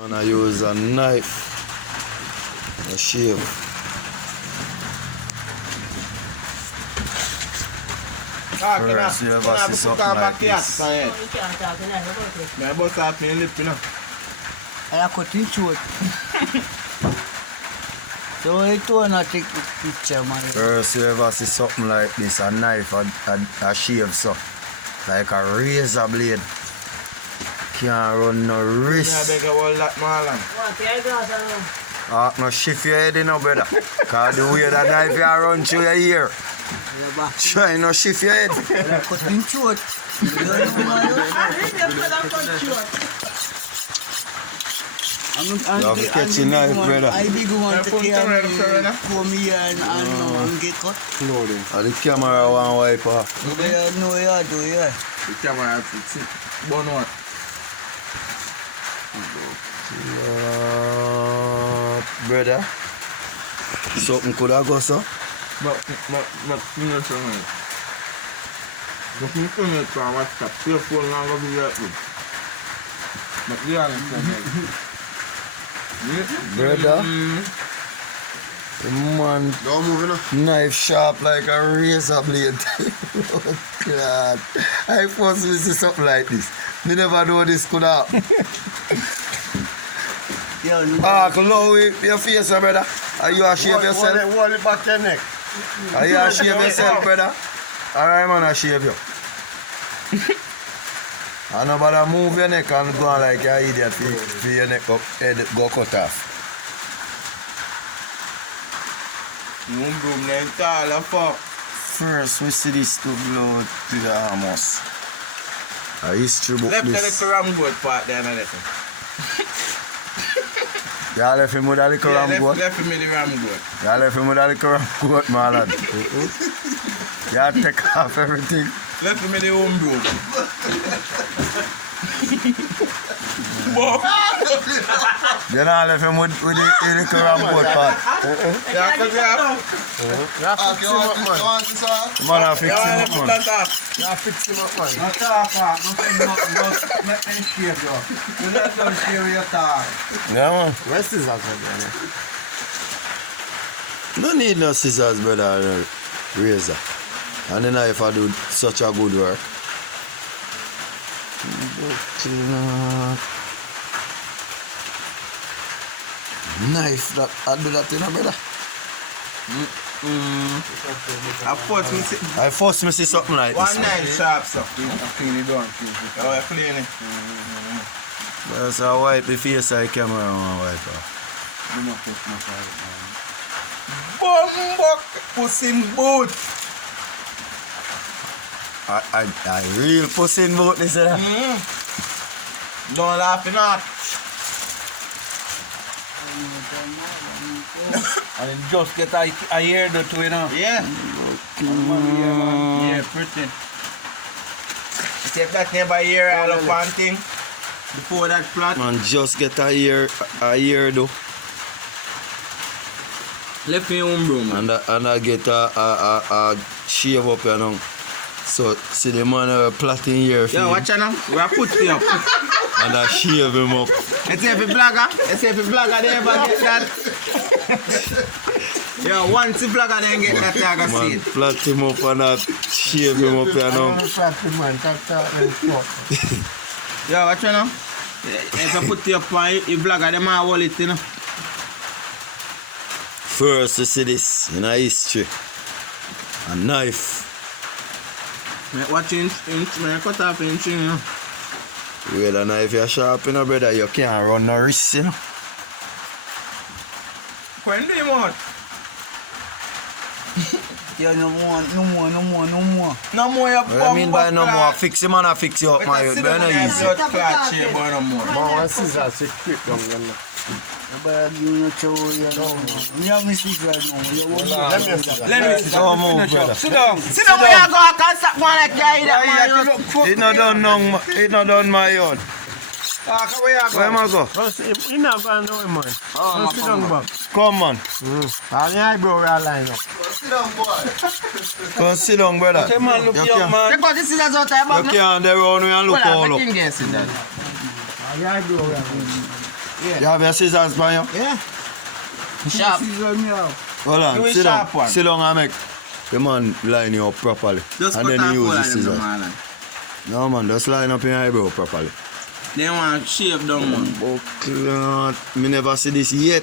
And I use a knife, a shave. First, you ever see something like this. My boss have me lip, you know. I cut it short. So it wanna take the picture, man. First, you ever see something like this, a knife, a shave, so. Like a razor blade. Can't run no risk. I beg you all that, Marlon. No shift your head, you know, brother. Cause the way that knife you run through your ear. Try no shift your head. Cut it short. You have to catch a knife, brother. I big one to come here and get cut. And the camera one wipe off. No, yeah, do yeah. The camera have to sit. Bun one. Brother, something could have go so. But you know something. But you come here to watch that. Your phone now go be like this. But you understand. Brother, the man Don't move enough. knife sharp like a razor blade. Oh God. I first see something like this. Me never know this could happen. Low your face, brother. Are you ashamed yourself? Hold it back your neck. Are you ashamed yourself, brother? Alright, man, I shave you. I know, but move your neck and go on like an idiot for your neck up, head go cut off. Broom then tall of fuck. First, we see this to blow to the armors. A history book Left the this. little ramgoat part there and everything. You left him with a little ramgoat? Left him with the ramgoat. You left him with a little ramgoat, my lad. You take off everything. Left him with the home broom. You not left him with the little ramgoat part. Yeah, because Man, I fix him up, man. Yeah, fix him up, man. Not talk, not let me shave you. You let them shave your talk. Yeah, man. Where's this again? No need no scissors, brother. Razor. And then if I do such a good work. Knife that I do that, you know, brother. I first me see something like one this. knife sharp stuff. Clean it down. Oh, you clean it. That's a wipe the face I camera and wipe off. Bumbuck puss in boot. I real pussy in boat, this, that. Don't laugh enough. And then just get a hair to it, you know. Yeah. Yeah, pretty. Take that never hear all of one thing. Before that flat. Man, just get a year though. Left me home broom. And I get a shave up, you know. So, see the man plaiting here. Yo, watch out now. We are putting up. And I shave him up. Let's see if a blogger they ever get that. Yo, once the blogger then get that, I can see Man, it. plait him up and I shave him up, you know. Yo, watch out now. If I put you up on your blogger, they might hold it, you know. First, you see this in a history. A knife. Watch inch, man, cut off inch, you know. Well, a knife you're sharp, you know, brother, you can't run no risk, you know. When do you want? Yeah, no more. No more you What I mean by no more? Fix him and I fix you up, my youth. Very easy. Blood clot shape, boy, no more. Man, one scissors is quick down there. But you know, you have me speak right now. Let me Don't move, brother. sit down. Sit down, where you go? I can't stop one like that. It not done my own. Where you Where am I go? You're not going to know him, man. Sit down, back. Come, man. And your eyebrow will line up. Come sit down, brother. Take man, look young, man. Take out the scissors out there, You can't there round and look all up. Your eyebrow will line up. Yeah. You have your scissors for you? Yeah. Sharp. Scissors me out. Hold on, Do a sit down. sharp one. Sit down and make the man line you up properly. Just and cut then off you all use the of them, scissors. man. No man, just line up your eyebrow properly. They want shave down, man. Oh, God. Me never see this yet.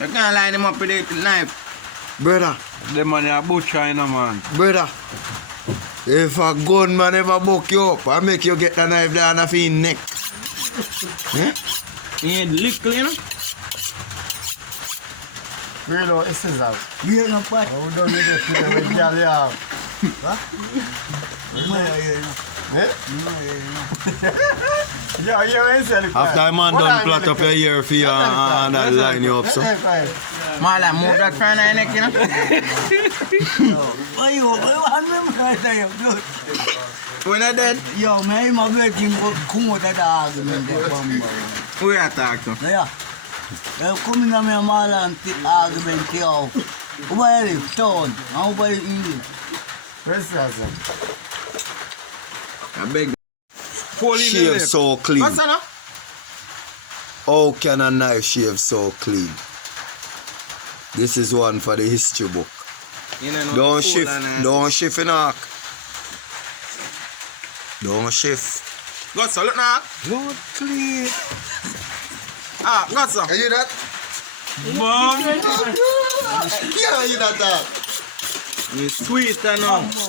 You can't line them up with the knife. Brother, The man a butcher, you know, man. brother. If a gunman ever buck you up, I make you get the knife down off your neck. Eh? You ain't little, you know? Real it's scissors. We ain't no part. I would don't need to put them with girl you have. Eh? Yeah, you ain't selling. After a man done plot up your ear for you and I line you up, so. Man, move that fan in neck, you know? Why you remember? When I dead, Yo, man, my baby come out that argument. who you talk to? Yeah. Come in my mall and argument here. Who are you? Stone. How about you? Where's that? I beg. Pull in the Shave lip. so clean. What's that? How can a knife shave so clean? This is one for the history book. You know, Don't shift, don't shift in arc. Don't shift. Got so look now. Not clean. Ah, got so. Are you that? Boom. Yeah, you that. You sweet enough.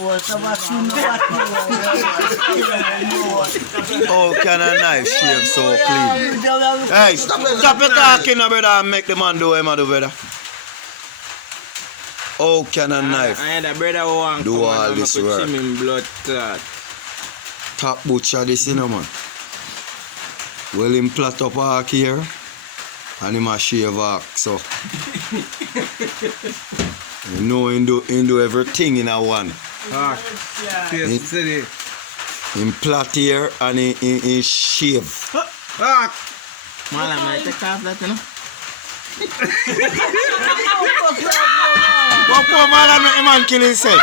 How can a knife shave so clean? Hey, stop it talking, brother, and make the man do what he do, brother. How can a knife I had a brother who want do come all and this put work? him in blood clot. top butcher this, you know, man? Well, him plot up arc here, and him a shave arc, so. You know, him do everything in a one. Ah, yes, steady. Him plot here, and he shave. Ah! Man, I might take off that, you know? What poor man and make the man kill himself?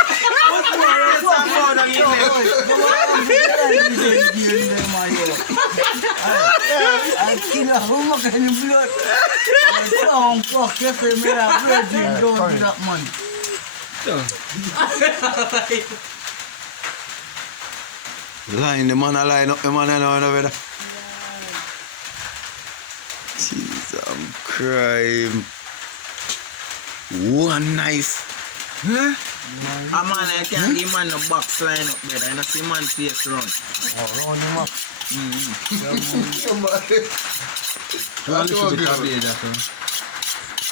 I kill a woman in blood. Don't fuck if they made a virgin, don't do that man. Line, the man a line up, the man a line over there. Jeez, I'm crying. One knife. Huh? A man, I can't give man the box line up there. I don't see man face run. Oh, round him up. Somebody.